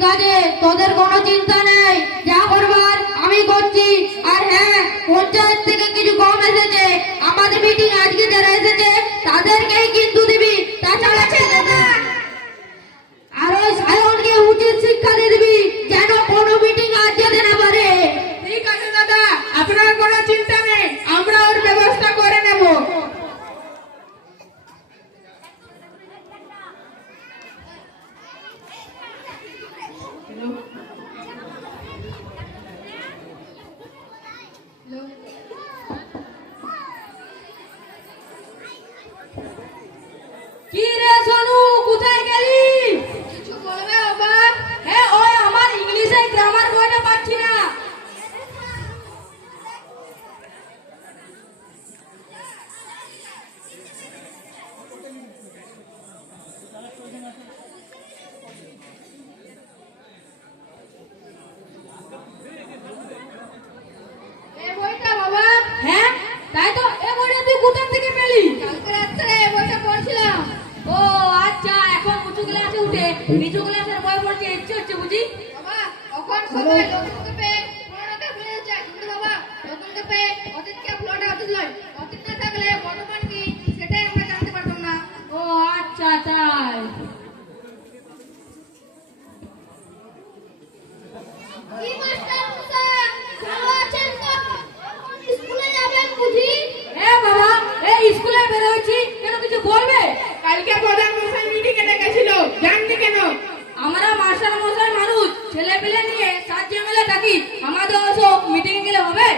ঠিক আছে, তোদের কোনো চিন্তা নেই, যা করবার আমি করছি। আর হ্যাঁ, পঞ্চায়েত থেকে কিছু কম এসেছে, আমাদের মিটিং আজকে যারা এসেছে তাদেরকেই কিন্তু দিবি। তাছাড়া আর ওই সায়নকে উচিত শিক্ষা দিয়ে দিবি যেন কোনো মিটিং আজ যেতে না পারে। ঠিক আছে দাদা, আপনার কোনো চিন্তা নেই, আমরা ওর ব্যবস্থা করে নেব। কি রে সোনু, কোথায় গেলি? কিছু বলবে বাবা? হ্যাঁ, ওই আমার ইংলিশে গ্রামার বইটা পাচ্ছি না। এই বইটা বাবা? হ্যাঁ, তাই তো। এ বইটা তুই কোথা থেকে পেলি? কালকে রাত্রে এই বইটা পড়ছিলাম। ও আচ্ছা, এখন উঁচু ক্লাসে উঠে নিচু ক্লাসের বই পড়তে ইচ্ছে হচ্ছে বুঝি? বাবা, এখন সবাই নতুনকে পেয়ে পুরোনোকে ভুলে যায়, কিন্তু বাবা নতুনকে পেয়ে অতীতকে ভুলাটা উচিত নয়। অতীত না থাকলে বর্তমান কি সেটাই আমরা জানতে পারতাম না। ও আচ্ছা, তাই। কি মাস্টার মশাই, ভালো আছেন তো? স্কুলে যাবেন বুঝি? হ্যাঁ বাবা, এই স্কুলে বেরোচ্ছি, কেন কিছু বলবে? কালকে প্রধান মশাই মিটিং এ ডেকেছিল, জাননি কেন? আমরা মাস্টার মশাই মানুষ, ছেলে পেলে নিয়ে সাহায্য মেলে থাকি, আমাদের ওসব মিটিং গেলে হবে?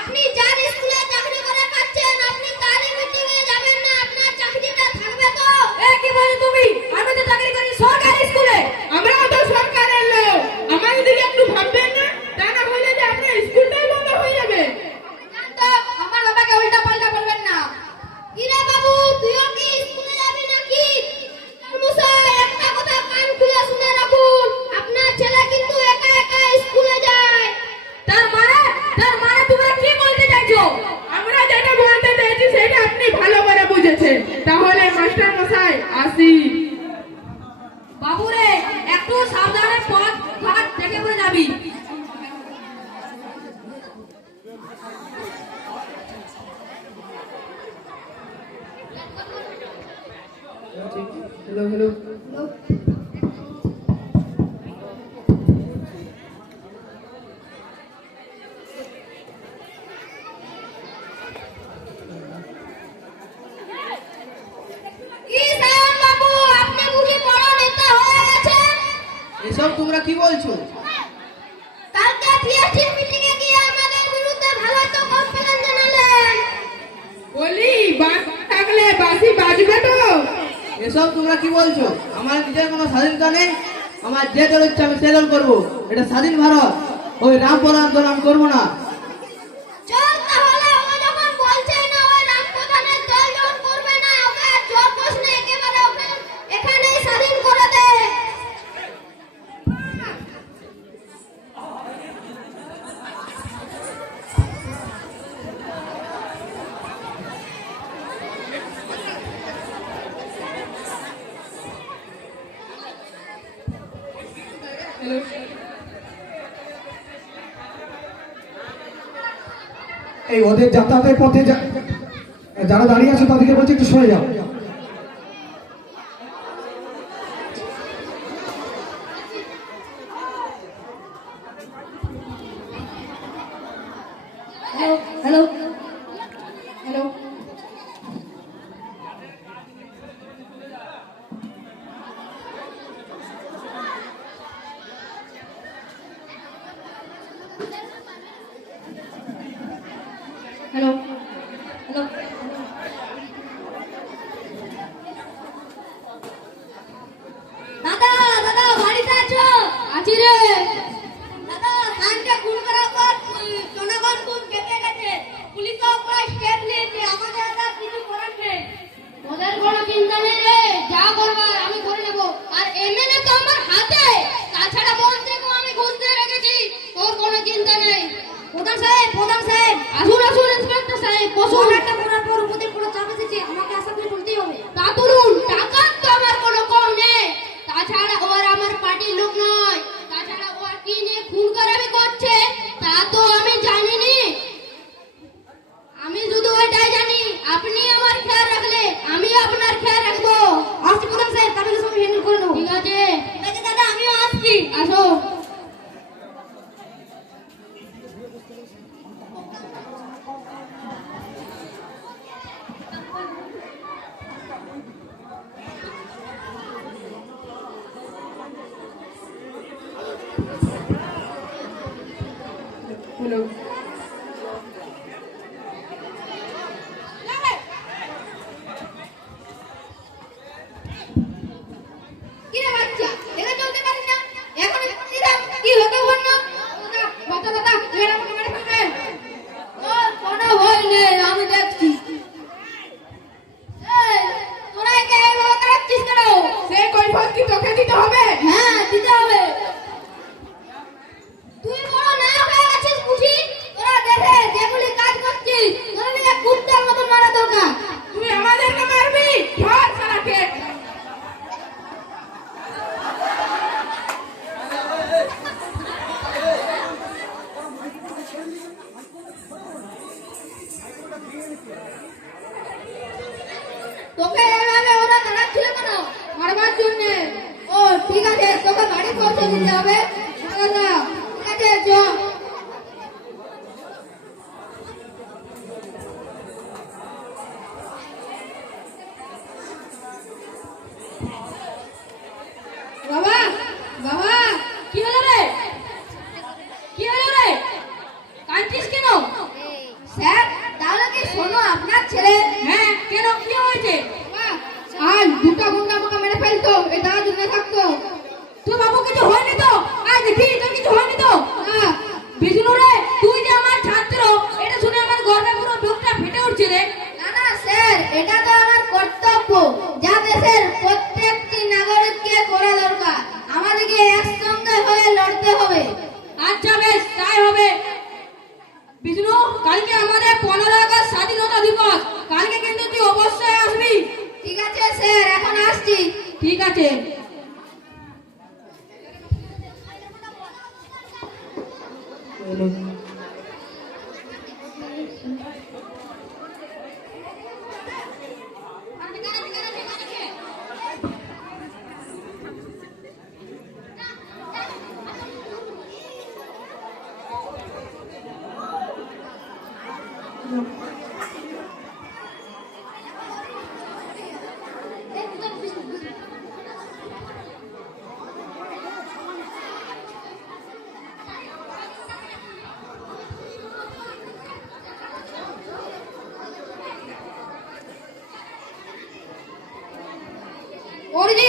আপনি যার স্কুলে চাকরি করে খাচ্ছেন, আপনি তারই মিটিং এ যাবেন না? আপনার চাকরিটা থাকবে তো? এ কি বলে তুমি? আমি তো চাকরি করি সরকারি স্কুলে। আমরাও তো সরকারের লোক, আমাদের দিকে একটু ভাববেন না? তা না হলে যে আপনার স্কুলটাই বন্ধ হয়ে যাবে। জানতো, আমার বাবাকে উল্টা পাল্টা বলবেন না। কিরে বাবু, তুইও কি স্কুলে যাবি নাকি? মশাই, একটা কথা কান খুলে শুনে রাখুন, আপনার ছেলে কিন্তু একা একা স্কুলে যায়। তার মানে তুমি কি বলতে চাইছো? আমরা যেটা বলতে চাইছি সেটা আপনি ভালো করে বুঝেছেন। তাহলে মাস্টার মশাই আসি। বাবুরে, একটু সাবধানে পথ ঘাট দেখে করে যাবি। হ্যালো। কি সায়ন বাবু, আপনি বুঝি বড় নেতা হয়ে গেছেন? এসব তোমরা কি বলছো? কালকে পিএসসি মিটিং এ গিয়ে আমাদের বিরুদ্ধে ভালো তো কমপ্লেন জানালেন। বলি, বাস থাকলে বাসি বাজবে তো? এসব তোমরা কি বলছো? আমার নিজের কোনো স্বাধীনতা নেই, আমার যে দল ইচ্ছা আমি সে দল করবো। এটা স্বাধীন ভারত, ওই রামপুর আন্দোলন করবো না। চল তাহলে, ও যখন বলছে না ওই রামপ্রধানের দল যখন করবে না, ওকে জোর প্রশ্নে একেবারে ওকে এখানেই স্বাধীন করে দে। এই ওদের যাতায়াতের পথে যারা দাঁড়িয়ে আছে তাদেরকে বলছে একটু সরে যাও। Hello hello. Hello hello. হলো। কিরে বাচ্চা এরা চলতে পারিস না এখন দিলাম কি হতে বললো বাচ্চা দাদা এরা আমাকে মেরে ফেলবে ও কোনো ভয় নেই আমি দেখছি এই তোরা একে এইভাবে কাটাচ্ছিস কেন সে কৈফিয়ত কি তোকে দিতে হবে? হ্যাঁ দিতে হবে তুই বড় না হয়ে গেছিস বুঝি তোরা দেখে যেগুলি কাজ করছিস তোরা নিজে কুত্তার মতো মারা দরকার তুই আমাদেরকে মারবি? ধর শালাকে। তোকে এভাবে ওরা দাঁড়াচ্ছিল কেন মারবার জন্য ও ঠিক আছে তোকে বাড়ি পৌঁছে দিতে হবে দাদা ঠিক আছে চ বাবা বাবা কি হলো রে কি হলো রে কাঁদছিস কেন স্যার তাহলে কি শোনো আপনার ছেলে হ্যাঁ কেন কি হয়েছে আজ দুটো গুন্ডা আমাকে মেরে ফেলতো, এটা যদি না থাকতো। তুই বাবু কিছু হয়নি তো আজ দেখি তোর কিছু হয়নি তো বিষ্ণু রে তুই যে আমার ছাত্র এটা শুনে আমার গর্বে পুরো বুকটা ফেটে উঠছে রে না না স্যার এটা তো আমার কর্তব্য যা দেশের প্রত্যেকটি নাগরিককে করা দরকার আমাদেরকে একসঙ্গে হয়ে লড়তে হবে আচ্ছা বেশ তাই হবে বিষ্ণু কালকে আমাদের 15 আগস্ট স্বাধীনতা দিবস কালকে কিন্তু তুই অবশ্যই আসবি ঠিক আছে স্যার এখন আসছি ঠিক আছে অরিজিৎ